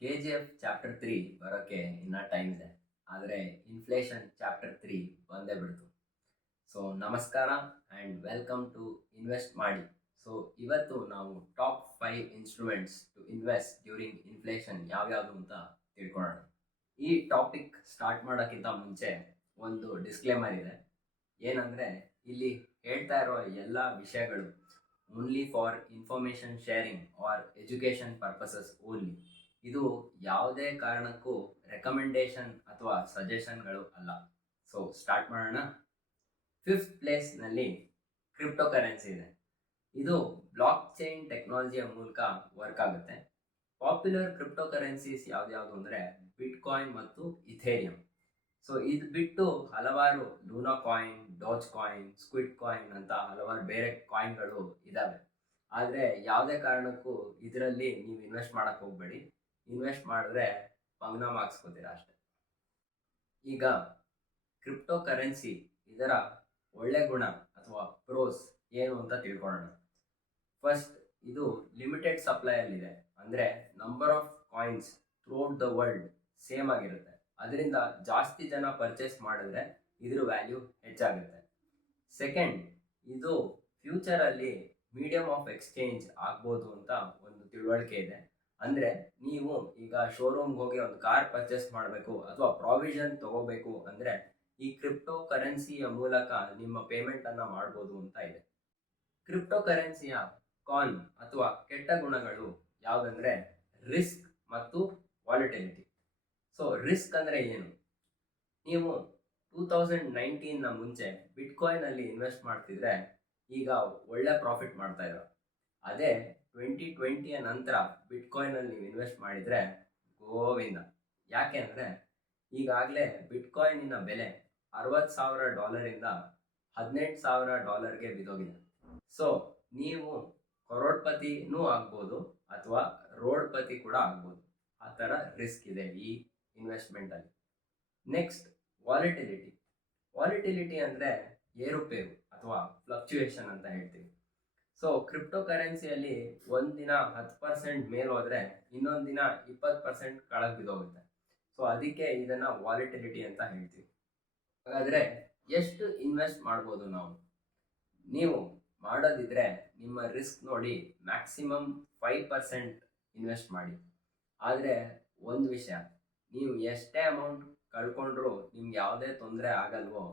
KGF chapter 3 ಬರೋಕ್ಕೆ ಇನ್ನೂ time ಇದೆ, ಆದರೆ ಇನ್ಫ್ಲೇಷನ್ ಚಾಪ್ಟರ್ 3 ಬಂದೇ ಬಿಡ್ತು. ಸೊ ನಮಸ್ಕಾರ ಆ್ಯಂಡ್ ವೆಲ್ಕಮ್ ಟು ಇನ್ವೆಸ್ಟ್ ಮಾಡಿ. ಸೊ ಇವತ್ತು ನಾವು top 5 instruments to invest during inflation ಯಾವ್ಯಾವುದು ಅಂತ ತಿಳ್ಕೊಳ್ಳೋಣ. ಈ ಟಾಪಿಕ್ ಸ್ಟಾರ್ಟ್ ಮಾಡೋಕ್ಕಿಂತ ಮುಂಚೆ ಒಂದು ಡಿಸ್ಕ್ಲೇಮರ್ ಇದೆ. ಏನಂದರೆ ಇಲ್ಲಿ ಹೇಳ್ತಾ ಇರೋ ಎಲ್ಲ ವಿಷಯಗಳು only for information sharing or education purposes only. ಇದು ಯಾವುದೇ ಕಾರಣಕ್ಕೂ ರೆಕಮೆಂಡೇಶನ್ ಅಥವಾ ಸಜೆಷನ್ಗಳು ಅಲ್ಲ. ಸೊ ಸ್ಟಾರ್ಟ್ ಮಾಡೋಣ. 5th ಪ್ಲೇಸ್ನಲ್ಲಿ ಕ್ರಿಪ್ಟೋ ಕರೆನ್ಸಿ ಇದೆ. ಇದು ಬ್ಲಾಕ್ ಚೈನ್ ಟೆಕ್ನಾಲಜಿಯ ಮೂಲಕ ವರ್ಕ್ ಆಗುತ್ತೆ. ಪಾಪ್ಯುಲರ್ ಕ್ರಿಪ್ಟೋ ಕರೆನ್ಸೀಸ್ ಯಾವ್ದ್ಯಾವುದು ಅಂದರೆ ಬಿಟ್ಕಾಯಿನ್ ಮತ್ತು ಇಥೇರಿಯಂ. ಸೊ ಇದು ಬಿಟ್ಟು ಹಲವಾರು Luna coin, ಡಾಜ್ coin, squid coin ಅಂತ ಹಲವಾರು ಬೇರೆ ಕಾಯಿನ್ಗಳು ಇದ್ದಾವೆ. ಆದರೆ ಯಾವುದೇ ಕಾರಣಕ್ಕೂ ಇದರಲ್ಲಿ ನೀವು ಇನ್ವೆಸ್ಟ್ ಮಾಡೋಕ್ಕೆ ಹೋಗಬೇಡಿ. ಇನ್ವೆಸ್ಟ್ ಮಾಡಿದ್ರೆ ಪಂಗ್ನ ಮಾರ್ಕ್ಸ್ಕೋತೀರ ಅಷ್ಟೆ. ಈಗ ಕ್ರಿಪ್ಟೋ ಕರೆನ್ಸಿ ಇದರ ಒಳ್ಳೆ ಗುಣ ಅಥವಾ ಪ್ರೋಸ್ ಏನು ಅಂತ ತಿಳ್ಕೊಳ್ಳೋಣ. ಫಸ್ಟ್, ಇದು ಲಿಮಿಟೆಡ್ ಸಪ್ಲೈಯಲ್ಲಿದೆ. ಅಂದರೆ number of coins throughout the world same ಆಗಿರುತ್ತೆ. ಅದರಿಂದ ಜಾಸ್ತಿ ಜನ ಪರ್ಚೇಸ್ ಮಾಡಿದ್ರೆ ಇದ್ರ ವ್ಯಾಲ್ಯೂ ಹೆಚ್ಚಾಗುತ್ತೆ. ಸೆಕೆಂಡ್, ಇದು ಫ್ಯೂಚರಲ್ಲಿ ಮೀಡಿಯಮ್ ಆಫ್ ಎಕ್ಸ್ಚೇಂಜ್ ಆಗ್ಬೋದು ಅಂತ ಒಂದು ತಿಳುವಳಿಕೆ ಇದೆ. ಅಂದರೆ ನೀವು ಈಗ ಶೋರೂಮ್ಗೆ ಹೋಗಿ ಒಂದು ಕಾರ್ ಪರ್ಚೇಸ್ ಮಾಡಬೇಕು ಅಥವಾ ಪ್ರಾವಿಷನ್ ತಗೋಬೇಕು ಅಂದರೆ ಈ ಕ್ರಿಪ್ಟೋ ಕರೆನ್ಸಿಯ ಮೂಲಕ ನಿಮ್ಮ ಪೇಮೆಂಟನ್ನು ಮಾಡ್ಬೋದು ಅಂತ ಇದೆ. ಕ್ರಿಪ್ಟೋ ಕರೆನ್ಸಿಯ ಕಾನ್ ಅಥವಾ ಕೆಟ್ಟ ಗುಣಗಳು ಯಾವುದಂದರೆ ರಿಸ್ಕ್ ಮತ್ತು ವಾಲಿಟಿಲಿಟಿ. ಸೊ ರಿಸ್ಕ್ ಅಂದರೆ ಏನು? ನೀವು 2019ನ ಮುಂಚೆ ಬಿಟ್ಕಾಯಿನಲ್ಲಿ ಇನ್ವೆಸ್ಟ್ ಮಾಡ್ತಿದ್ರೆ ಈಗ ಒಳ್ಳೆ ಪ್ರಾಫಿಟ್ ಮಾಡ್ತಾ ಇದ್ರು. ಅದೇ 2020ಯ ನಂತರ ಬಿಟ್ಕಾಯಿನಲ್ಲಿ ನೀವು ಇನ್ವೆಸ್ಟ್ ಮಾಡಿದರೆ ಗೋವಿಂದ. ಯಾಕೆ ಅಂದರೆ ಈಗಾಗಲೇ ಬಿಟ್ಕಾಯಿನಿನ ಬೆಲೆ $60,000 $18,000 ಬಿದ್ದೋಗಿದೆ. ಸೊ ನೀವು ಕರೋಡ್ಪತಿನೂ ಆಗ್ಬೋದು ಅಥವಾ ರೋಡ್ಪತಿ ಕೂಡ ಆಗ್ಬೋದು. ಆ ಥರ ರಿಸ್ಕ್ ಇದೆ ಈ ಇನ್ವೆಸ್ಟ್ಮೆಂಟಲ್ಲಿ. Next, volatility. ವಾಲಿಟಿಲಿಟಿ ಅಂದರೆ ಏರುಪೇರು ಅಥವಾ ಫ್ಲಕ್ಚುಯೇಷನ್ ಅಂತ ಹೇಳ್ತೀವಿ. ಸೊ ಕ್ರಿಪ್ಟೋ ಕರೆನ್ಸಿಯಲ್ಲಿ ಒಂದಿನ 10% ಮೇಲೆ ಹೋದರೆ ಇನ್ನೊಂದು ದಿನ 20% ಕೆಳಗೆ ಬಿದ್ದೋಗುತ್ತೆ. ಸೊ ಅದಕ್ಕೆ ಇದನ್ನು ವಾಲಿಟಿಲಿಟಿ ಅಂತ ಹೇಳ್ತೀವಿ. ಹಾಗಾದರೆ ಎಷ್ಟು ಇನ್ವೆಸ್ಟ್ ಮಾಡ್ಬೋದು ನಾವು? ನೀವು ಮಾಡೋದಿದ್ರೆ ನಿಮ್ಮ ರಿಸ್ಕ್ ನೋಡಿ ಮ್ಯಾಕ್ಸಿಮಮ್ 5% ಇನ್ವೆಸ್ಟ್ ಮಾಡಿ. ಆದರೆ ಒಂದು ವಿಷಯ, ನೀವು ಎಷ್ಟೇ ಅಮೌಂಟ್ ಕಳ್ಕೊಂಡ್ರೂ ನಿಮ್ಗೆ ಯಾವುದೇ ತೊಂದರೆ ಆಗಲ್ವೋ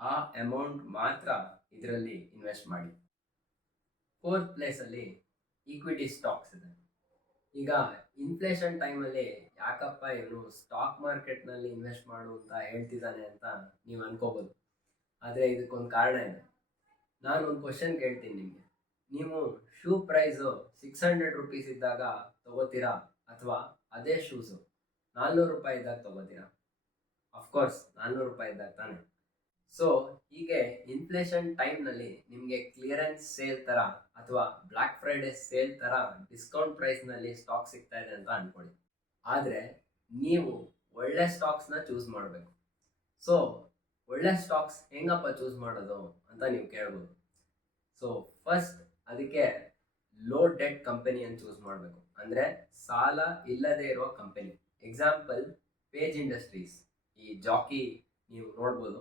ಆ ಅಮೌಂಟ್ ಮಾತ್ರ ಇದರಲ್ಲಿ ಇನ್ವೆಸ್ಟ್ ಮಾಡಿ. 4th ಪ್ಲೇಸಲ್ಲಿ ಈಕ್ವಿಟಿ ಸ್ಟಾಕ್ಸ್ ಇದೆ. ಈಗ ಇನ್ಫ್ಲೇಷನ್ ಟೈಮಲ್ಲಿ ಯಾಕಪ್ಪ ಇವನು ಸ್ಟಾಕ್ ಮಾರ್ಕೆಟ್ನಲ್ಲಿ ಇನ್ವೆಸ್ಟ್ ಮಾಡು ಅಂತ ಹೇಳ್ತಿದ್ದಾನೆ ಅಂತ ನೀವು ಅನ್ಕೋಬೋದು. ಆದರೆ ಇದಕ್ಕೊಂದು ಕಾರಣ ಇದೆ. ನಾನು ಒಂದು ಕ್ವಶನ್ ಕೇಳ್ತೀನಿ ನಿಮಗೆ. ನೀವು ಶೂ ಪ್ರೈಸು 600 ರೂಪೀಸ್ ಇದ್ದಾಗ ತಗೋತೀರಾ ಅಥವಾ ಅದೇ ಶೂಸು 400 ರೂಪಾಯಿ ಇದ್ದಾಗ ತಗೋತೀರಾ? ಅಫ್ಕೋರ್ಸ್ 400 ರೂಪಾಯಿ ಇದ್ದಾಗ ತಾನೆ. ಸೊ ಹೀಗೆ ಇನ್ಫ್ಲೇಷನ್ ಟೈಮ್ನಲ್ಲಿ ನಿಮಗೆ ಕ್ಲಿಯರೆನ್ಸ್ ಸೇಲ್ ಥರ ಅಥವಾ ಬ್ಲ್ಯಾಕ್ ಫ್ರೈಡೇ ಸೇಲ್ ಥರ ಡಿಸ್ಕೌಂಟ್ ಪ್ರೈಸ್ನಲ್ಲಿ ಸ್ಟಾಕ್ ಸಿಗ್ತಾ ಇದೆ ಅಂತ ಅಂದ್ಕೊಳ್ಳಿ. ಆದರೆ ನೀವು ಒಳ್ಳೆ ಸ್ಟಾಕ್ಸ್ನ ಚೂಸ್ ಮಾಡಬೇಕು. ಸೊ ಒಳ್ಳೆ ಸ್ಟಾಕ್ಸ್ ಹೆಂಗಪ್ಪ ಚೂಸ್ ಮಾಡೋದು ಅಂತ ನೀವು ಕೇಳ್ಬೋದು. ಸೊ ಫಸ್ಟ್, ಅದಕ್ಕೆ ಲೋ ಡೆಟ್ ಕಂಪನಿಯನ್ನು ಚೂಸ್ ಮಾಡಬೇಕು. ಅಂದರೆ ಸಾಲ ಇಲ್ಲದೆ ಇರೋ ಕಂಪನಿ. Example, page industries. ಈ ಜಾಕಿ ನೀವು ನೋಡ್ಬೋದು,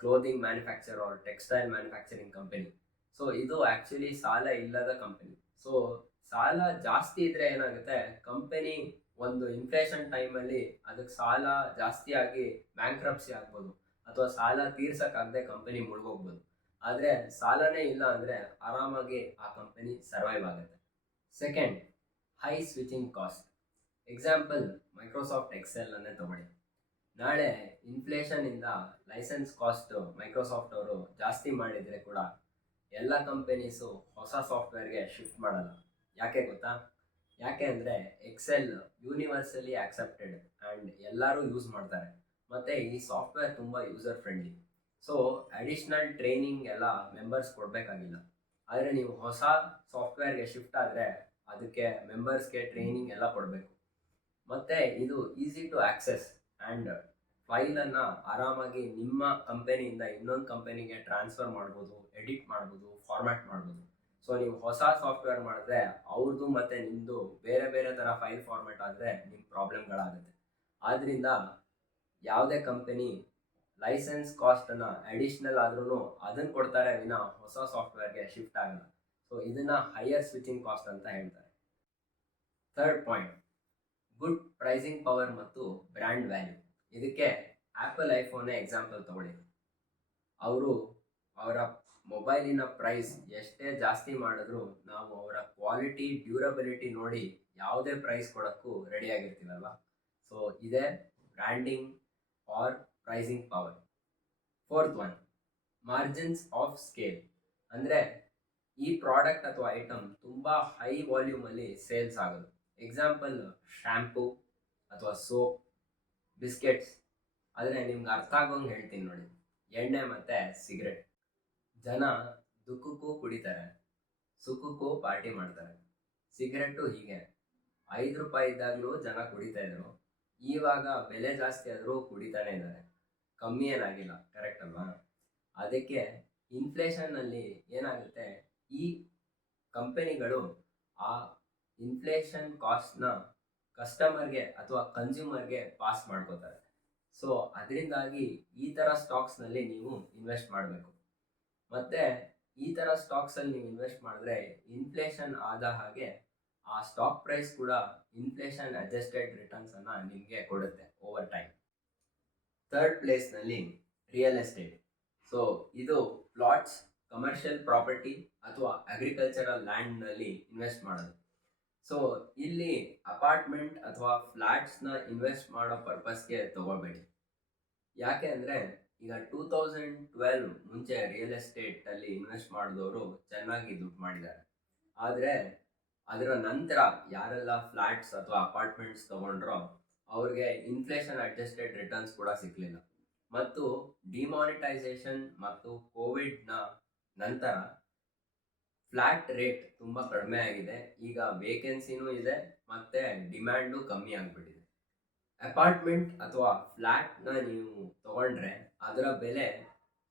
clothing manufacture or textile manufacturing company. So ಇದು ಆ್ಯಕ್ಚುಲಿ ಸಾಲ ಇಲ್ಲದ ಕಂಪನಿ. ಸೊ ಸಾಲ ಜಾಸ್ತಿ ಇದ್ದರೆ ಏನಾಗುತ್ತೆ, ಕಂಪನಿ ಒಂದು ಇನ್ಫ್ಲೇಷನ್ ಟೈಮಲ್ಲಿ ಅದಕ್ಕೆ ಸಾಲ ಜಾಸ್ತಿ ಆಗಿ ಬ್ಯಾಂಕ್ರಪ್ಸಿ ಆಗ್ಬೋದು ಅಥವಾ ಸಾಲ ತೀರ್ಸೋಕ್ಕಾಗದೆ ಕಂಪನಿ ಮುಳುಗೋಗ್ಬೋದು. ಆದರೆ ಸಾಲನೇ ಇಲ್ಲ ಅಂದರೆ ಆರಾಮಾಗಿ ಆ ಕಂಪನಿ ಸರ್ವೈವ್ ಆಗುತ್ತೆ. Second, high switching cost. Example, Microsoft Excel ಅನ್ನೇ ತಗೊಳ್ಳಿ. ನಾಳೆ ಇನ್ಫ್ಲೇಷನಿಂದ ಲೈಸೆನ್ಸ್ ಕಾಸ್ಟ್ ಮೈಕ್ರೋಸಾಫ್ಟ್ ಅವರು ಜಾಸ್ತಿ ಮಾಡಿದರೆ ಕೂಡ ಎಲ್ಲ ಕಂಪನೀಸು ಹೊಸ ಸಾಫ್ಟ್ವೇರ್ಗೆ ಶಿಫ್ಟ್ ಮಾಡಲ್ಲ. ಯಾಕೆ ಗೊತ್ತಾ? ಯಾಕೆ ಅಂದರೆ ಎಕ್ಸೆಲ್ ಯೂನಿವರ್ಸಲಿ ಆಕ್ಸೆಪ್ಟೆಡ್ ಆ್ಯಂಡ್ ಎಲ್ಲರೂ ಯೂಸ್ ಮಾಡ್ತಾರೆ. ಮತ್ತು ಈ ಸಾಫ್ಟ್ವೇರ್ ತುಂಬ user friendly. So additional training ಎಲ್ಲ ಮೆಂಬರ್ಸ್ ಕೊಡಬೇಕಾಗಿಲ್ಲ. ಆದರೆ ನೀವು ಹೊಸ ಸಾಫ್ಟ್ವೇರ್ಗೆ ಶಿಫ್ಟ್ ಆದರೆ ಅದಕ್ಕೆ ಮೆಂಬರ್ಸ್ಗೆ ಟ್ರೈನಿಂಗ್ ಎಲ್ಲ ಕೊಡಬೇಕು. ಮತ್ತು ಇದು ಈಸಿ ಟು ಆಕ್ಸೆಸ್ ಆ್ಯಂಡ್ ಫೈಲನ್ನು ಆರಾಮಾಗಿ ನಿಮ್ಮ ಕಂಪನಿಯಿಂದ ಇನ್ನೊಂದು ಕಂಪನಿಗೆ ಟ್ರಾನ್ಸ್ಫರ್ ಮಾಡ್ಬೋದು, ಎಡಿಟ್ ಮಾಡ್ಬೋದು, ಫಾರ್ಮ್ಯಾಟ್ ಮಾಡ್ಬೋದು. ಸೊ ನೀವು ಹೊಸ ಸಾಫ್ಟ್ವೇರ್ ಮಾಡಿದ್ರೆ ಅವ್ರದ್ದು ಮತ್ತು ನಿಮ್ಮದು ಬೇರೆ ಬೇರೆ ಥರ ಫೈಲ್ ಫಾರ್ಮ್ಯಾಟ್ ಆದರೆ ನಿಮ್ಮ ಪ್ರಾಬ್ಲಮ್ಗಳಾಗುತ್ತೆ. ಆದ್ದರಿಂದ ಯಾವುದೇ ಕಂಪನಿ ಲೈಸೆನ್ಸ್ ಕಾಸ್ಟನ್ನು ಅಡಿಷ್ನಲ್ ಆದ್ರೂ ಅದನ್ನು ಕೊಡ್ತಾರೆ ವಿನ ಹೊಸ ಸಾಫ್ಟ್ವೇರ್ಗೆ ಶಿಫ್ಟ್ ಆಗಲ್ಲ. ಸೊ ಇದನ್ನು ಹೈಯರ್ ಸ್ವಿಚಿಂಗ್ ಕಾಸ್ಟ್ ಅಂತ ಹೇಳ್ತಾರೆ. Third point, good pricing power ಮತ್ತು ಬ್ರ್ಯಾಂಡ್ ವ್ಯಾಲ್ಯೂ. ಇದಕ್ಕೆ ಆ್ಯಪಲ್ ಐಫೋನೇ ಎಕ್ಸಾಂಪಲ್ ತಗೊಳ್ಳಿ. ಅವರು ಅವರ ಮೊಬೈಲಿನ ಪ್ರೈಸ್ ಎಷ್ಟೇ ಜಾಸ್ತಿ ಮಾಡಿದ್ರು ನಾವು ಅವರ ಕ್ವಾಲಿಟಿ, ಡ್ಯೂರಬಿಲಿಟಿ ನೋಡಿ ಯಾವುದೇ ಪ್ರೈಸ್ ಕೊಡೋಕ್ಕೂ ರೆಡಿಯಾಗಿರ್ತೀವಲ್ವ. ಸೊ ಇದೇ branding or pricing power. Fourth one, margins of scale. ಅಂದರೆ ಈ ಪ್ರಾಡಕ್ಟ್ ಅಥವಾ ಐಟಮ್ ತುಂಬ ಹೈ ವಾಲ್ಯೂಮಲ್ಲಿ ಸೇಲ್ಸ್ ಆಗೋದು. ಎಕ್ಸಾಂಪಲ್ ಶ್ಯಾಂಪೂ ಅಥವಾ ಸೋಪ್, ಬಿಸ್ಕೆಟ್ಸ್. ಆದರೆ ನಿಮ್ಗೆ ಅರ್ಥ ಆಗೋಂಗೆ ಹೇಳ್ತೀನಿ ನೋಡಿ, ಎಣ್ಣೆ ಮತ್ತು ಸಿಗರೆಟ್. ಜನ ದುಃಖಕ್ಕೂ ಕುಡಿತಾರೆ, ಸುಖಕ್ಕೂ ಪಾರ್ಟಿ ಮಾಡ್ತಾರೆ. ಸಿಗರೆಟ್ಟು ಹೀಗೆ 5 ರೂಪಾಯಿ ಇದ್ದಾಗಲೂ ಜನ ಕುಡಿತಾ ಇದ್ರು, ಇವಾಗ ಬೆಲೆ ಜಾಸ್ತಿ ಆದರೂ ಕುಡಿತಾನೆ ಇದ್ದಾರೆ. ಕಮ್ಮಿ ಏನಾಗಿಲ್ಲ, ಕರೆಕ್ಟ್ ಅಲ್ವಾ? ಅದಕ್ಕೆ ಇನ್ಫ್ಲೇಷನ್ನಲ್ಲಿ ಏನಾಗುತ್ತೆ, ಈ ಕಂಪನಿಗಳು ಆ ಇನ್ಫ್ಲೇಷನ್ ಕಾಸ್ಟ್ನ ಕಸ್ಟಮರ್ಗೆ ಅಥವಾ ಕನ್ಸ್ಯೂಮರ್ಗೆ ಪಾಸ್ ಮಾಡ್ಕೋತಾರೆ. ಸೊ ಅದರಿಂದಾಗಿ ಈ ಥರ ಸ್ಟಾಕ್ಸ್ನಲ್ಲಿ ನೀವು ಇನ್ವೆಸ್ಟ್ ಮಾಡಬೇಕು. ಮತ್ತು ಈ ಥರ ಸ್ಟಾಕ್ಸಲ್ಲಿ ನೀವು ಇನ್ವೆಸ್ಟ್ ಮಾಡಿದ್ರೆ ಇನ್ಫ್ಲೇಷನ್ ಆದ ಹಾಗೆ ಆ ಸ್ಟಾಕ್ ಪ್ರೈಸ್ ಕೂಡ ಇನ್ಫ್ಲೇಷನ್ ಅಡ್ಜಸ್ಟೆಡ್ ರಿಟರ್ನ್ಸನ್ನು ನಿಮಗೆ ಕೊಡುತ್ತೆ ಓವರ್ ಟೈಮ್. ಥರ್ಡ್ ಪ್ಲೇಸ್ನಲ್ಲಿ ರಿಯಲ್ ಎಸ್ಟೇಟ್. ಸೊ ಇದು ಪ್ಲಾಟ್ಸ್, ಕಮರ್ಷಿಯಲ್ ಪ್ರಾಪರ್ಟಿ ಅಥವಾ ಅಗ್ರಿಕಲ್ಚರಲ್ ಲ್ಯಾಂಡ್ನಲ್ಲಿ ಇನ್ವೆಸ್ಟ್ ಮಾಡೋದು. ಸೊ ಇಲ್ಲಿ ಅಪಾರ್ಟ್ಮೆಂಟ್ ಅಥವಾ ಫ್ಲ್ಯಾಟ್ಸ್ನ ಇನ್ವೆಸ್ಟ್ ಮಾಡೋ ಪರ್ಪಸ್ಗೆ ತಗೋಬೇಡಿ. ಯಾಕೆ ಅಂದರೆ ಈಗ 2012 ಮುಂಚೆ ರಿಯಲ್ ಎಸ್ಟೇಟಲ್ಲಿ ಇನ್ವೆಸ್ಟ್ ಮಾಡಿದವರು ಚೆನ್ನಾಗಿ ದುಡ್ಡು ಮಾಡಿದ್ದಾರೆ. ಆದರೆ ಅದರ ನಂತರ ಯಾರೆಲ್ಲ ಫ್ಲ್ಯಾಟ್ಸ್ ಅಥವಾ ಅಪಾರ್ಟ್ಮೆಂಟ್ಸ್ ತೊಗೊಂಡ್ರೋ ಅವ್ರಿಗೆ ಇನ್ಫ್ಲೇಷನ್ ಅಡ್ಜಸ್ಟೆಡ್ ರಿಟರ್ನ್ಸ್ ಕೂಡ ಸಿಗಲಿಲ್ಲ. ಮತ್ತು ಡಿಮಾನಿಟೈಸೇಷನ್ ಮತ್ತು ಕೋವಿಡ್ನ ನಂತರ ಫ್ಲ್ಯಾಟ್ ರೇಟ್ ತುಂಬ ಕಡಿಮೆ ಆಗಿದೆ. ಈಗ ವೇಕೆನ್ಸಿನೂ ಇದೆ ಮತ್ತು ಡಿಮ್ಯಾಂಡು ಕಮ್ಮಿ ಆಗಿಬಿಟ್ಟಿದೆ. ಅಪಾರ್ಟ್ಮೆಂಟ್ ಅಥವಾ ಫ್ಲ್ಯಾಟ್ನ ನೀವು ತಗೊಂಡ್ರೆ ಅದರ ಬೆಲೆ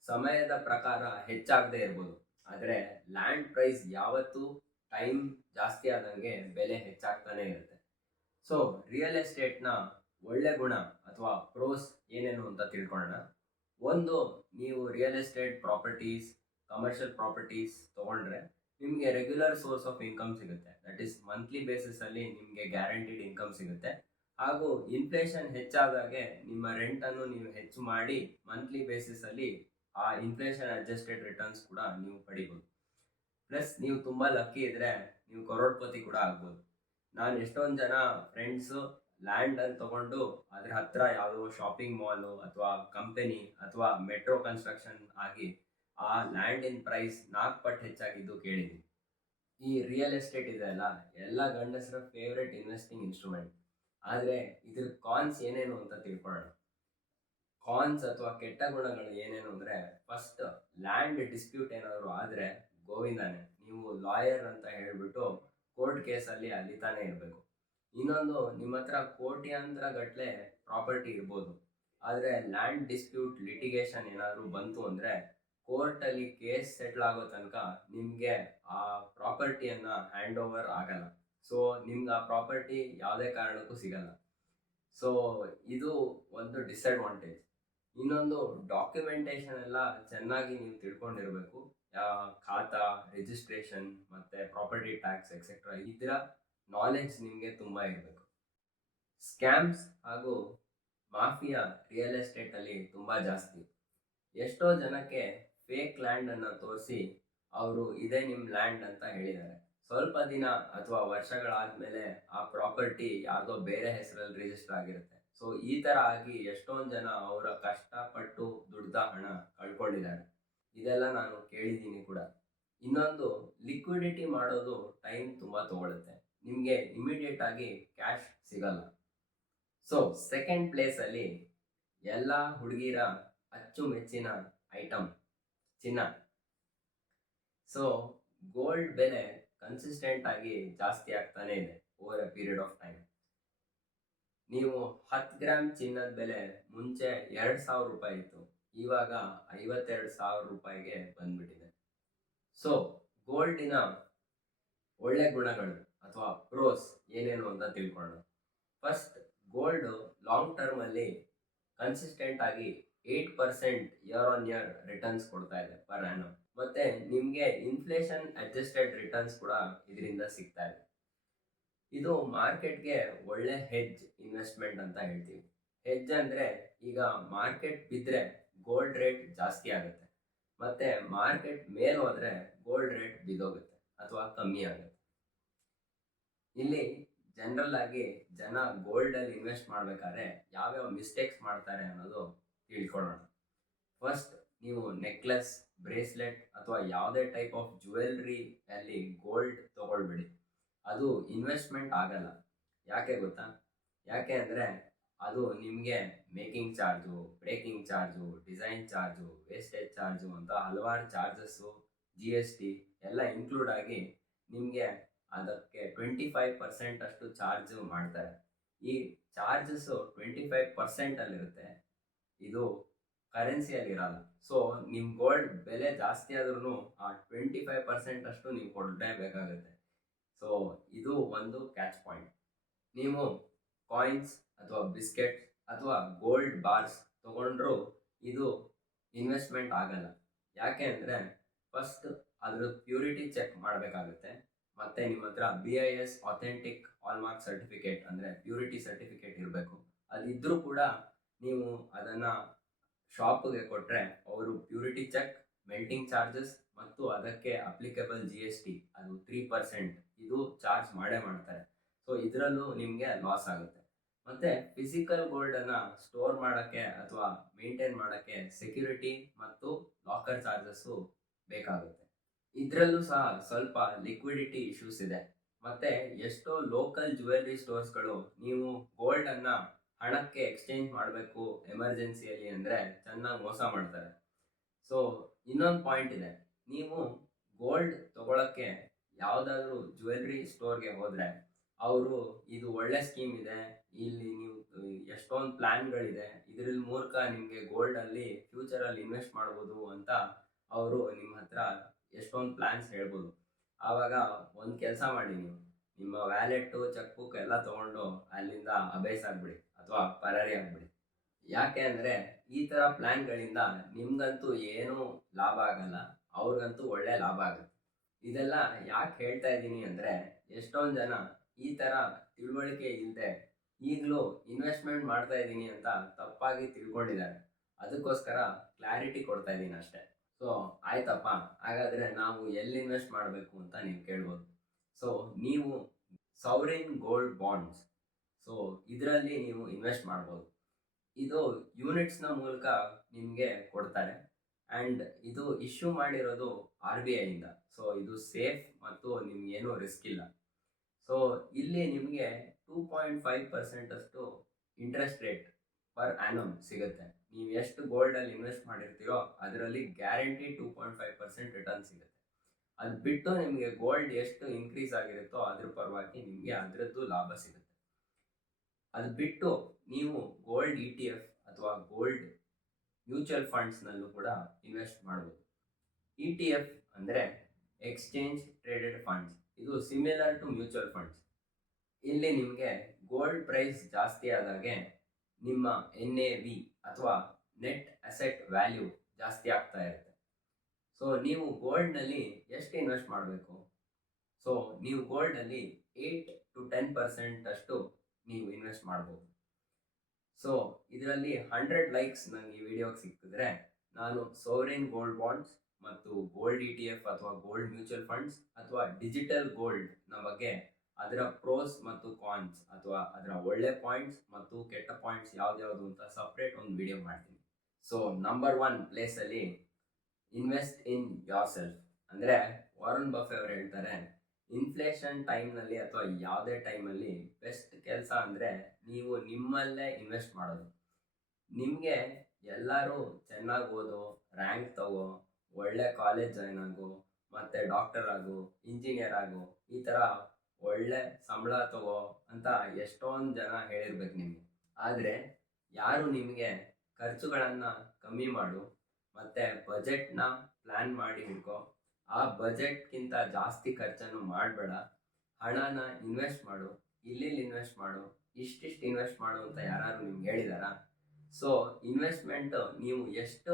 ಸಮಯದ ಪ್ರಕಾರ ಹೆಚ್ಚಾಗದೇ ಇರ್ಬೋದು, ಆದರೆ ಲ್ಯಾಂಡ್ ಪ್ರೈಸ್ ಯಾವತ್ತೂ ಟೈಮ್ ಜಾಸ್ತಿ ಆದಂಗೆ ಬೆಲೆ ಹೆಚ್ಚಾಗ್ತಾನೆ ಇರುತ್ತೆ. ಸೊ ರಿಯಲ್ ಎಸ್ಟೇಟ್ನ ಒಳ್ಳೆ ಗುಣ ಅಥವಾ ಪ್ರೋಸ್ ಏನೇನು ಅಂತ ತಿಳ್ಕೊಳ್ಳೋಣ. ಒಂದು, ನೀವು real estate properties, commercial properties ತೊಗೊಂಡ್ರೆ ನಿಮಗೆ ರೆಗ್ಯುಲರ್ ಸೋರ್ಸ್ ಆಫ್ ಇನ್ಕಮ್ ಸಿಗುತ್ತೆ. ದಟ್ ಈಸ್ ಮಂತ್ಲಿ ಬೇಸಿಸಲ್ಲಿ ನಿಮಗೆ ಗ್ಯಾರಂಟಿಡ್ ಇನ್ಕಮ್ ಸಿಗುತ್ತೆ. ಹಾಗೂ ಇನ್ಫ್ಲೇಷನ್ ಹೆಚ್ಚಾದಾಗೆ ನಿಮ್ಮ ರೆಂಟನ್ನು ನೀವು ಹೆಚ್ಚು ಮಾಡಿ ಮಂತ್ಲಿ ಬೇಸಿಸಲ್ಲಿ ಆ ಇನ್ಫ್ಲೇಷನ್ ಅಡ್ಜಸ್ಟೆಡ್ ರಿಟರ್ನ್ಸ್ ಕೂಡ ನೀವು ಪಡಿಬೋದು. ಪ್ಲಸ್ ನೀವು ತುಂಬ ಲಕ್ಕಿ ಇದ್ದರೆ ನೀವು ಕರೋಡ್ಪತಿ ಕೂಡ ಆಗ್ಬೋದು. ನಾನು ಎಷ್ಟೊಂದು ಜನ ಫ್ರೆಂಡ್ಸು ಲ್ಯಾಂಡನ್ನು ತೊಗೊಂಡು ಅದ್ರ ಹತ್ರ ಯಾವುದೋ ಶಾಪಿಂಗ್ ಮಾಲು ಅಥವಾ ಕಂಪನಿ ಅಥವಾ ಮೆಟ್ರೋ ಕನ್ಸ್ಟ್ರಕ್ಷನ್ ಆಗಿ ಆ ಲ್ಯಾಂಡಿನ ಪ್ರೈಸ್ 4 ಪಟ್ಟು ಹೆಚ್ಚಾಗಿದ್ದು ಕೇಳಿದ್ದೀನಿ. ಈ ರಿಯಲ್ ಎಸ್ಟೇಟ್ ಇದೆ ಅಲ್ಲ, ಎಲ್ಲ ಗಂಡಸರ ಫೇವ್ರೆಟ್ ಇನ್ವೆಸ್ಟಿಂಗ್ ಇನ್ಸ್ಟ್ರೂಮೆಂಟ್. ಆದರೆ ಇದ್ರ ಕಾನ್ಸ್ ಏನೇನು ಅಂತ ತಿಳ್ಕೊಳ್ಳೋಣ. ಕಾನ್ಸ್ ಅಥವಾ ಕೆಟ್ಟ ಗುಣಗಳು ಏನೇನು ಅಂದರೆ, ಫಸ್ಟ್, ಲ್ಯಾಂಡ್ ಡಿಸ್ಪ್ಯೂಟ್ ಏನಾದರೂ ಆದರೆ ಗೋವಿಂದಾನೆ, ನೀವು ಲಾಯರ್ ಅಂತ ಹೇಳಿಬಿಟ್ಟು ಕೋರ್ಟ್ ಕೇಸಲ್ಲಿ ಅಲ್ಲಿತಾನೆ ಇರಬೇಕು. ಇನ್ನೊಂದು, ನಿಮ್ಮ ಹತ್ರ ಕೋಟ್ಯಾಂತರ ಗಟ್ಟಲೆ ಪ್ರಾಪರ್ಟಿ ಇರ್ಬೋದು, ಆದರೆ ಲ್ಯಾಂಡ್ ಡಿಸ್ಪ್ಯೂಟ್ ಲಿಟಿಗೇಷನ್ ಏನಾದರೂ ಬಂತು ಅಂದರೆ ಕೋರ್ಟಲ್ಲಿ ಕೇಸ್ ಸೆಟ್ಲ್ ಆಗೋ ತನಕ ನಿಮಗೆ ಆ ಪ್ರಾಪರ್ಟಿಯನ್ನು ಹ್ಯಾಂಡ್ ಓವರ್ ಆಗಲ್ಲ. ಸೊ ನಿಮ್ಗೆ ಆ ಪ್ರಾಪರ್ಟಿ ಯಾವುದೇ ಕಾರಣಕ್ಕೂ ಸಿಗಲ್ಲ. ಸೊ ಇದು ಒಂದು ಡಿಸ್ಅಡ್ವಾಂಟೇಜ್. ಇನ್ನೊಂದು, ಡಾಕ್ಯುಮೆಂಟೇಷನ್ ಎಲ್ಲ ಚೆನ್ನಾಗಿ ನೀವು ತಿಳ್ಕೊಂಡಿರಬೇಕು. ಖಾತಾ, ರಿಜಿಸ್ಟ್ರೇಷನ್ ಮತ್ತು ಪ್ರಾಪರ್ಟಿ ಟ್ಯಾಕ್ಸ್ ಎಕ್ಸೆಟ್ರಾ ಇದರ ನಾಲೆಡ್ಜ್ ನಿಮಗೆ ತುಂಬ ಇರಬೇಕು. ಸ್ಕ್ಯಾಮ್ಸ್ ಹಾಗೂ ಮಾಫಿಯಾ ರಿಯಲ್ ಎಸ್ಟೇಟಲ್ಲಿ ತುಂಬ ಜಾಸ್ತಿ. ಎಷ್ಟೋ ಜನಕ್ಕೆ ಫೇಕ್ ಲ್ಯಾಂಡನ್ನು ತೋರಿಸಿ ಅವರು ಇದೇ ನಿಮ್ಮ ಲ್ಯಾಂಡ್ ಅಂತ ಹೇಳಿದ್ದಾರೆ. ಸ್ವಲ್ಪ ದಿನ ಅಥವಾ ವರ್ಷಗಳಾದಮೇಲೆ ಆ ಪ್ರಾಪರ್ಟಿ ಯಾವುದೋ ಬೇರೆ ಹೆಸರಲ್ಲಿ ರಿಜಿಸ್ಟರ್ ಆಗಿರುತ್ತೆ. ಸೊ ಈ ಥರ ಆಗಿ ಎಷ್ಟೊಂದು ಜನ ಅವರ ಕಷ್ಟಪಟ್ಟು ದುಡ್ದ ಹಣ ಕಳ್ಕೊಂಡಿದ್ದಾರೆ. ಇದೆಲ್ಲ ನಾನು ಕೇಳಿದ್ದೀನಿ ಕೂಡ. ಇನ್ನೊಂದು, ಲಿಕ್ವಿಡಿಟಿ ಮಾಡೋದು ಟೈಮ್ ತುಂಬ ತಗೊಳುತ್ತೆ, ನಿಮಗೆ ಇಮಿಡಿಯೇಟ್ ಆಗಿ ಕ್ಯಾಶ್ ಸಿಗಲ್ಲ. ಸೊ ಸೆಕೆಂಡ್ ಪ್ಲೇಸಲ್ಲಿ ಎಲ್ಲ ಹುಡುಗಿರ ಅಚ್ಚುಮೆಚ್ಚಿನ ಐಟಮ್ ಚಿನ್ನ. ಸೊ ಗೋಲ್ಡ್ ಬೆಲೆ ಕನ್ಸಿಸ್ಟೆಂಟ್ ಆಗಿ ಜಾಸ್ತಿ ಆಗ್ತಾನೆ ಇದೆ over A period of time. ನೀವು 10 ಗ್ರಾಮ್ ಚಿನ್ನದ ಬೆಲೆ ಮುಂಚೆ 2,000 ರೂಪಾಯಿ ಇತ್ತು, ಇವಾಗ 52,000 ರೂಪಾಯಿಗೆ ಬಂದ್ಬಿಟ್ಟಿದೆ. ಸೊ ಗೋಲ್ಡಿನ ಒಳ್ಳೆ ಗುಣಗಳು ಅಥವಾ ಪ್ರೋಸ್ ಏನೇನು ಅಂತ ತಿಳ್ಕೊಳ್ಳೋಣ. ಫಸ್ಟ್, ಗೋಲ್ಡ್ ಲಾಂಗ್ ಟರ್ಮಲ್ಲಿ ಕನ್ಸಿಸ್ಟೆಂಟ್ ಆಗಿ 8% ಇಯರ್ ಆನ್ ಇಯರ್ ರಿಟರ್ನ್ಸ್ ಕೊಡ್ತಾ ಇದೆ ಪರ್ ಆ್ಯನಮ್. ಮತ್ತೆ ನಿಮಗೆ ಇನ್ಫ್ಲೇಷನ್ ಅಡ್ಜಸ್ಟೆಡ್ ರಿಟರ್ನ್ಸ್ ಕೂಡ ಇದರಿಂದ ಸಿಗ್ತಾ ಇದೆ. ಇದು ಮಾರ್ಕೆಟ್ಗೆ ಒಳ್ಳೆ ಹೆಡ್ಜ್ ಇನ್ವೆಸ್ಟ್ಮೆಂಟ್ ಅಂತ ಹೇಳ್ತೀವಿ. ಹೆಡ್ಜ್ ಅಂದರೆ ಈಗ ಮಾರ್ಕೆಟ್ ಬಿದ್ದರೆ ಗೋಲ್ಡ್ ರೇಟ್ ಜಾಸ್ತಿ ಆಗುತ್ತೆ, ಮತ್ತೆ ಮಾರ್ಕೆಟ್ ಮೇಲೆ ಹೋದರೆ ಗೋಲ್ಡ್ ರೇಟ್ ಬಿದ್ದೋಗುತ್ತೆ ಅಥವಾ ಕಮ್ಮಿ ಆಗುತ್ತೆ. ಇಲ್ಲಿ ಜನರಲ್ ಆಗಿ ಜನ ಗೋಲ್ಡಲ್ಲಿ ಇನ್ವೆಸ್ಟ್ ಮಾಡಬೇಕಾದ್ರೆ ಯಾವ್ಯಾವ ಮಿಸ್ಟೇಕ್ಸ್ ಮಾಡ್ತಾರೆ ಅನ್ನೋದು ತಿಳ್ಕೊಳ್ಳೋಣ. ಫಸ್ಟ್, ನೀವು ನೆಕ್ಲೆಸ್, ಬ್ರೇಸ್ಲೆಟ್ ಅಥವಾ ಯಾವುದೇ ಟೈಪ್ ಆಫ್ ಜ್ಯುವೆಲ್ರಿ ಅಲ್ಲಿ ಗೋಲ್ಡ್ ತಗೊಳ್ಬೇಡಿ. ಅದು ಇನ್ವೆಸ್ಟ್ಮೆಂಟ್ ಆಗಲ್ಲ. ಯಾಕೆ ಗೊತ್ತಾ? ಯಾಕೆ ಅಂದರೆ ಅದು ನಿಮಗೆ making charge, breaking charge, design charge, wastage charge ಅಂತ ಹಲವಾರು ಚಾರ್ಜಸ್ಸು, GST ಎಲ್ಲ ಇನ್ಕ್ಲೂಡ್ ಆಗಿ ನಿಮಗೆ ಅದಕ್ಕೆ 25% ಅಷ್ಟು ಚಾರ್ಜ್ ಮಾಡ್ತಾರೆ. ಈ ಚಾರ್ಜಸ್ಸು 25%ಅಲ್ಲಿರುತ್ತೆ, ಇದು ಕರೆನ್ಸಿಯಲ್ಲಿ ಇರಲ್ಲ. ಸೊ ನಿಮ್ಮ ಗೋಲ್ಡ್ ಬೆಲೆ ಜಾಸ್ತಿ ಆದ್ರೂ ಆ 25% ಅಷ್ಟು ನೀವು ಕೊಡಲೇಬೇಕಾಗುತ್ತೆ. ಸೊ ಇದು ಒಂದು ಕ್ಯಾಚ್ ಪಾಯಿಂಟ್. ನೀವು ಕಾಯಿನ್ಸ್ ಅಥವಾ ಬಿಸ್ಕೆಟ್ ಅಥವಾ ಗೋಲ್ಡ್ ಬಾರ್ಸ್ ತಗೊಂಡ್ರೂ ಇದು ಇನ್ವೆಸ್ಟ್ಮೆಂಟ್ ಆಗಲ್ಲ. ಯಾಕೆ ಅಂದರೆ ಫಸ್ಟ್ ಅದ್ರ ಪ್ಯೂರಿಟಿ ಚೆಕ್ ಮಾಡಬೇಕಾಗುತ್ತೆ. ಮತ್ತು ನಿಮ್ಮ ಹತ್ರ BIS ಅಥೆಂಟಿಕ್ ಹಾಲ್ಮಾರ್ಕ್ ಸರ್ಟಿಫಿಕೇಟ್ ಅಂದರೆ ಪ್ಯೂರಿಟಿ ಸರ್ಟಿಫಿಕೇಟ್ ಇರಬೇಕು. ಅದಿದ್ದರೂ ಕೂಡ ನೀವು ಅದನ್ನು ಶಾಪ್ಗೆ ಕೊಟ್ಟರೆ ಅವರು ಪ್ಯೂರಿಟಿ ಚೆಕ್, ಮೆಲ್ಟಿಂಗ್ ಚಾರ್ಜಸ್ ಮತ್ತು ಅದಕ್ಕೆ ಅಪ್ಲಿಕೇಬಲ್ GST ಅದು 3% ಇದು ಚಾರ್ಜ್ ಮಾಡೇ ಮಾಡ್ತಾರೆ. ಸೊ ಇದರಲ್ಲೂ ನಿಮಗೆ ಲಾಸ್ ಆಗುತ್ತೆ. ಮತ್ತು ಫಿಸಿಕಲ್ ಗೋಲ್ಡನ್ನು ಸ್ಟೋರ್ ಮಾಡೋಕ್ಕೆ ಅಥವಾ ಮೇಂಟೈನ್ ಮಾಡೋಕ್ಕೆ ಸೆಕ್ಯೂರಿಟಿ ಮತ್ತು ಲಾಕರ್ ಚಾರ್ಜಸ್ಸು ಬೇಕಾಗುತ್ತೆ. ಇದರಲ್ಲೂ ಸಹ ಸ್ವಲ್ಪ ಲಿಕ್ವಿಡಿಟಿ ಇಶ್ಯೂಸ್ ಇದೆ. ಮತ್ತು ಎಷ್ಟೋ ಲೋಕಲ್ ಜ್ಯುವೆಲ್ರಿ ಸ್ಟೋರ್ಸ್ಗಳು ನೀವು ಗೋಲ್ಡನ್ನು ಹಣಕ್ಕೆ ಎಕ್ಸ್ಚೇಂಜ್ ಮಾಡಬೇಕು ಎಮರ್ಜೆನ್ಸಿಯಲ್ಲಿ ಅಂದರೆ ಚೆನ್ನಾಗಿ ಮೋಸ ಮಾಡ್ತಾರೆ. ಸೊ ಇನ್ನೊಂದು ಪಾಯಿಂಟ್ ಇದೆ, ನೀವು ಗೋಲ್ಡ್ ತಗೊಳ್ಳೋಕ್ಕೆ ಯಾವುದಾದ್ರೂ ಜ್ಯುವೆಲ್ರಿ ಸ್ಟೋರ್ಗೆ ಹೋದರೆ ಅವರು ಇದು ಒಳ್ಳೆ ಸ್ಕೀಮ್ ಇದೆ, ಇಲ್ಲಿ ನೀವು ಎಷ್ಟೊಂದು ಪ್ಲ್ಯಾನ್ಗಳಿದೆ, ಇದರ ಮೂಲಕ ನಿಮಗೆ ಗೋಲ್ಡಲ್ಲಿ ಫ್ಯೂಚರಲ್ಲಿ ಇನ್ವೆಸ್ಟ್ ಮಾಡ್ಬೋದು ಅಂತ ಅವರು ನಿಮ್ಮ ಹತ್ರ ಎಷ್ಟೊಂದು ಪ್ಲ್ಯಾನ್ಸ್ ಹೇಳ್ಬೋದು. ಆವಾಗ ಒಂದು ಕೆಲಸ ಮಾಡಿ, ನೀವು ನಿಮ್ಮ ವ್ಯಾಲೆಟ್ಟು, ಚೆಕ್ ಬುಕ್ ಎಲ್ಲ ತೊಗೊಂಡು ಅಲ್ಲಿಂದ ಅಬೇಸಾಗ್ಬಿಡಿ ಅಥವಾ ಪರಾರಿ ಆಗಿಬಿಡಿ. ಯಾಕೆ ಅಂದರೆ ಈ ಥರ ಪ್ಲ್ಯಾನ್ಗಳಿಂದ ನಿಮ್ಗಂತೂ ಏನೂ ಲಾಭ ಆಗಲ್ಲ, ಅವ್ರಿಗಂತೂ ಒಳ್ಳೆ ಲಾಭ ಆಗುತ್ತೆ. ಇದೆಲ್ಲ ಯಾಕೆ ಹೇಳ್ತಾ ಇದ್ದೀನಿ ಅಂದರೆ ಎಷ್ಟೊಂದು ಜನ ಈ ಥರ ತಿಳುವಳಿಕೆ ಇಲ್ಲದೆ ಈಗಲೂ ಇನ್ವೆಸ್ಟ್ಮೆಂಟ್ ಮಾಡ್ತಾ ಇದ್ದೀನಿ ಅಂತ ತಪ್ಪಾಗಿ ತಿಳ್ಕೊಂಡಿದ್ದಾರೆ. ಅದಕ್ಕೋಸ್ಕರ ಕ್ಲಾರಿಟಿ ಕೊಡ್ತಾ ಇದ್ದೀನಿ ಅಷ್ಟೇ. ಸೊ ಆಯ್ತಪ್ಪ, ಹಾಗಾದರೆ ನಾವು ಎಲ್ಲಿ ಇನ್ವೆಸ್ಟ್ ಮಾಡಬೇಕು ಅಂತ ನೀವು ಕೇಳ್ಬೋದು. ಸೊ ನೀವು ಸಾವರಿನ್ ಗೋಲ್ಡ್ ಬಾಂಡ್ಸ್, ಸೊ ಇದರಲ್ಲಿ ನೀವು ಇನ್ವೆಸ್ಟ್ ಮಾಡ್ಬೋದು. ಇದು ಯೂನಿಟ್ಸ್ನ ಮೂಲಕ ನಿಮಗೆ ಕೊಡ್ತಾರೆ ಆ್ಯಂಡ್ ಇದು ಇಶ್ಯೂ ಮಾಡಿರೋದು RBI ಇಂದ. ಸೊ ಇದು ಸೇಫ್ ಮತ್ತು ನಿಮಗೇನು ರಿಸ್ಕ್ ಇಲ್ಲ. ಸೊ ಇಲ್ಲಿ ನಿಮಗೆ 2.5% ಅಷ್ಟು ಇಂಟ್ರೆಸ್ಟ್ ರೇಟ್ ಪರ್ ಆ್ಯನಮ್ ಸಿಗುತ್ತೆ. ನೀವು ಎಷ್ಟು ಗೋಲ್ಡಲ್ಲಿ ಇನ್ವೆಸ್ಟ್ ಮಾಡಿರ್ತೀರೋ ಅದರಲ್ಲಿ ಗ್ಯಾರಂಟಿ 2.5% ರಿಟರ್ನ್ ಸಿಗುತ್ತೆ. ಅದು ಬಿಟ್ಟು ನಿಮಗೆ ಗೋಲ್ಡ್ ಎಷ್ಟು ಇನ್ಕ್ರೀಸ್ ಆಗಿರುತ್ತೋ ಅದ್ರ ಪರವಾಗಿ ನಿಮಗೆ ಅದರದ್ದು ಲಾಭ ಸಿಗುತ್ತೆ. ಅದು ಬಿಟ್ಟು ನೀವು ಗೋಲ್ಡ್ ETF ಅಥವಾ ಗೋಲ್ಡ್ ಮ್ಯೂಚುವಲ್ ಫಂಡ್ಸ್ನಲ್ಲೂ ಕೂಡ ಇನ್ವೆಸ್ಟ್ ಮಾಡ್ಬೋದು. ETF ಅಂದರೆ ಎಕ್ಸ್ಚೇಂಜ್ ಟ್ರೇಡೆಡ್ ಫಂಡ್ಸ್. ಇದು ಸಿಮಿಲರ್ ಟು ಮ್ಯೂಚುವಲ್ ಫಂಡ್ಸ್. ಇಲ್ಲಿ ನಿಮಗೆ ಗೋಲ್ಡ್ ಪ್ರೈಸ್ ಜಾಸ್ತಿ ಆದಾಗೆ ನಿಮ್ಮ NAV ಅಥವಾ ನೆಟ್ ಅಸೆಟ್ ವ್ಯಾಲ್ಯೂ ಜಾಸ್ತಿ ಆಗ್ತಾ ಇರುತ್ತೆ. ಸೊ ನೀವು ಗೋಲ್ಡ್ನಲ್ಲಿ ಎಷ್ಟು ಇನ್ವೆಸ್ಟ್ ಮಾಡಬೇಕು? ಸೊ ನೀವು ಗೋಲ್ಡಲ್ಲಿ 8 to 10% ಅಷ್ಟು ನೀವು ಇನ್ವೆಸ್ಟ್ ಮಾಡ್ಬೋದು. ಸೊ ಇದರಲ್ಲಿ 100 ಲೈಕ್ಸ್ ನನಗೆ ಈ ವಿಡಿಯೋಗೆ ಸಿಕ್ಕಿದ್ರೆ ನಾನು ಸಾವರಿನ್ ಗೋಲ್ಡ್ ಬಾಂಡ್ಸ್ ಮತ್ತು ಗೋಲ್ಡ್ ETF ಅಥವಾ ಗೋಲ್ಡ್ ಮ್ಯೂಚುವಲ್ ಫಂಡ್ಸ್ ಅಥವಾ ಡಿಜಿಟಲ್ ಗೋಲ್ಡ್ನ ಬಗ್ಗೆ ಅದರ ಪ್ರೋಸ್ ಮತ್ತು ಕಾನ್ಸ್ ಅಥವಾ ಅದರ ಒಳ್ಳೆ ಪಾಯಿಂಟ್ಸ್ ಮತ್ತು ಕೆಟ್ಟ ಪಾಯಿಂಟ್ಸ್ ಯಾವ್ದ್ಯಾವುದು ಅಂತ ಸಪ್ರೇಟ್ ಒಂದು ವಿಡಿಯೋ ಮಾಡ್ತೀನಿ. ಸೊ ನಂಬರ್ 1 ಪ್ಲೇಸಲ್ಲಿ ಇನ್ವೆಸ್ಟ್ ಇನ್ ಯೋರ್ ಸೆಲ್ಫ್. ಅಂದರೆ ವಾರನ್ ಬಫೆ ಅವರು ಹೇಳ್ತಾರೆ, ಇನ್ಫ್ಲೇಷನ್ ಟೈಮ್ನಲ್ಲಿ ಅಥವಾ ಯಾವುದೇ ಟೈಮಲ್ಲಿ ಬೆಸ್ಟ್ ಕೆಲಸ ಅಂದರೆ ನೀವು ನಿಮ್ಮಲ್ಲೇ ಇನ್ವೆಸ್ಟ್ ಮಾಡೋದು. ನಿಮಗೆ ಎಲ್ಲರೂ ಚೆನ್ನಾಗಿ ಓದೋ, ರ್ಯಾಂಕ್ ತಗೋ, ಒಳ್ಳೆ ಕಾಲೇಜ್ ಜಾಯ್ನ್ ಆಗು, ಮತ್ತು ಡಾಕ್ಟರ್ ಆಗು, ಇಂಜಿನಿಯರ್ ಆಗು, ಈ ಥರ ಒಳ್ಳೆ ಸಂಬಳ ತಗೋ ಅಂತ ಎಷ್ಟೊಂದು ಜನ ಹೇಳಿರ್ಬೇಕು ನಿಮಗೆ. ಆದರೆ ಯಾರು ನಿಮಗೆ ಖರ್ಚುಗಳನ್ನು ಕಮ್ಮಿ ಮಾಡು ಮತ್ತು ಬಜೆಟ್ನ ಪ್ಲ್ಯಾನ್ ಮಾಡಿ ಹಿಡ್ಕೊ, ಆ ಬಜೆಟ್ಗಿಂತ ಜಾಸ್ತಿ ಖರ್ಚನ್ನು ಮಾಡಬೇಡ. ಹಣನ ಇನ್ವೆಸ್ಟ್ ಮಾಡು, ಇಲ್ಲಿ ಇನ್ವೆಸ್ಟ್ ಮಾಡು, ಇಷ್ಟಿಷ್ಟು ಇನ್ವೆಸ್ಟ್ ಮಾಡು ಅಂತ ಯಾರು ನಿಮ್ಗೆ ಹೇಳಿದಾರಾ? ಸೊ ಇನ್ವೆಸ್ಟ್ಮೆಂಟ್ ನೀವು ಎಷ್ಟು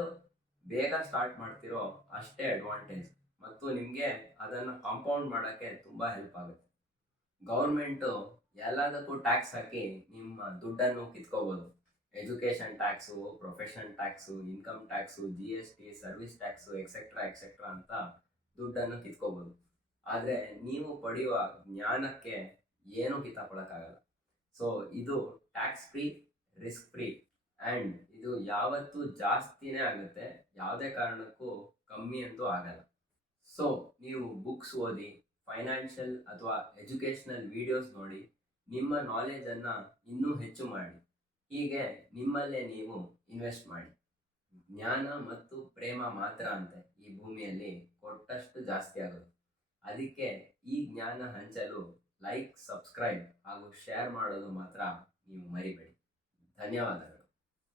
ಬೇಗ ಸ್ಟಾರ್ಟ್ ಮಾಡ್ತೀರೋ ಅಷ್ಟೇ ಅಡ್ವಾಂಟೇಜ್, ಮತ್ತು ನಿಮಗೆ ಅದನ್ನು ಕಾಂಪೌಂಡ್ ಮಾಡೋಕ್ಕೆ ತುಂಬ ಹೆಲ್ಪ್ ಆಗುತ್ತೆ. ಗೌರ್ಮೆಂಟು ಎಲ್ಲದಕ್ಕೂ ಟ್ಯಾಕ್ಸ್ ಹಾಕಿ ನಿಮ್ಮ ದುಡ್ಡನ್ನು ಕಿತ್ಕೋಬೋದು. Education tax, profession tax, income tax, GST, service tax, etcetera ಅಂತ ದುಡ್ಡನ್ನು ಕಿತ್ಕೋಬೋದು. ಆದರೆ ನೀವು ಪಡೆಯುವ ಜ್ಞಾನಕ್ಕೆ ಏನೂ ಕಿತ್ತಾಕೊಳ್ಳೋಕ್ಕಾಗಲ್ಲ. ಸೊ ಇದು tax free, risk free, and ಇದು ಯಾವತ್ತೂ ಜಾಸ್ತಿನೇ ಆಗುತ್ತೆ, ಯಾವುದೇ ಕಾರಣಕ್ಕೂ ಕಮ್ಮಿ ಅಂತೂ ಆಗಲ್ಲ. ಸೊ ನೀವು ಬುಕ್ಸ್ ಓದಿ, ಫೈನಾನ್ಷಿಯಲ್ ಅಥವಾ ಎಜುಕೇಷನಲ್ ವಿಡಿಯೋಸ್ ನೋಡಿ ನಿಮ್ಮ ನಾಲೆಜನ್ನು ಇನ್ನೂ ಹೆಚ್ಚು ಮಾಡಿ. ಹೀಗೆ ನಿಮ್ಮಲ್ಲೇ ನೀವು ಇನ್ವೆಸ್ಟ್ ಮಾಡಿ. ಜ್ಞಾನ ಮತ್ತು ಪ್ರೇಮ ಮಾತ್ರ ಅಂತೆ ಈ ಭೂಮಿಯಲ್ಲಿ ಕೊಟ್ಟಷ್ಟು ಜಾಸ್ತಿ ಆಗೋದು. ಅದಕ್ಕೆ ಈ ಜ್ಞಾನ ಹಂಚಲು ಲೈಕ್, ಸಬ್ಸ್ಕ್ರೈಬ್ ಹಾಗೂ ಶೇರ್ ಮಾಡೋದು ಮಾತ್ರ ನೀವು ಮರಿಬೇಡಿ. ಧನ್ಯವಾದಗಳು.